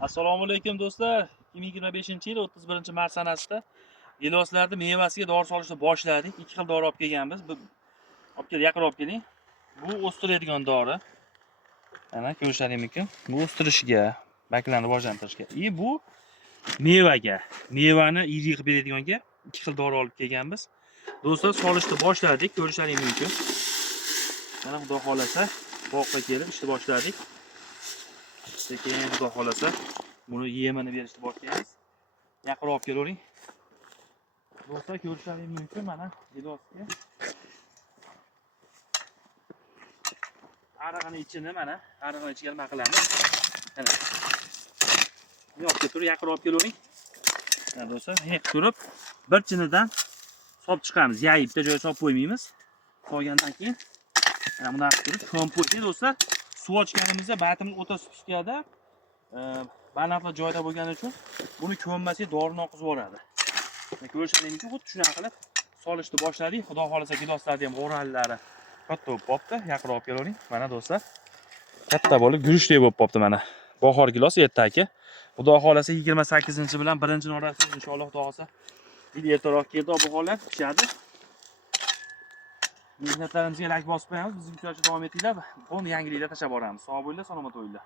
Assalomu alaykum do'stlar. 2025-yil 31-mart sanasida giloslarda mevasiga dori solishni boshladik. 2 xil dori olib kelganmiz. Olib kel, yaqin olib keling. Bu o'stiradigan dori. Mana ko'rishlaring mumkin. Bu o'stirishiga, baklarni rivojlantirishga. Bu mevaga, mevani iri qilib beradiganiga 2 xil dori olib kelganmiz. Do'stlar, solishni boshladik, ko'rishlaring mumkin. Mana xudo xolasa, boqqa kelib ishni boshladik. Sekin xudo xolasa buni yemini berishni boshlaymiz. Yaqin olib kelavering. Do'stlar, ko'rishlaring mumkin, mana gilosga arig'ini ichini mana arig'ini ichiga nima qilamiz? Mana buni olib kelib yaqin olib kelavering. Mana do'stlar, hech turib bir chinidan solib chiqamiz. Yayib bitta joyga solib qo'ymaymiz. Solgandan keyin mana bunaqa qilib kompotni do'stlar, suv ochganimizda batimni o'ta suskada balandli joyda bo'lgani uchun buni ko'mmasak dorini oqizib yuboradi. Ko'rishlaringiz mumkin, xuddi shunaqa qilib solishni boshladik. Xudo xolasa giloslarni ham o'rallari katta bo'lib qopti. Yaqin olib kelavering. Mana do'stlar, katta bo'lib guruchdek bo'lib qopti mana. Bahor gilos ertaki. Xudo xolasa 28 bilan 1-ni orasida inshaalloh xudo xolasa ertaroq keldi, ob-havolar pishadi. Mehnatlarimizga like bosib qo'yamiz. Bizning uchun davom etinglar. Qo'm yangiliklar tashlab boramiz. Sog' bo'linglar, salomat bo'linglar.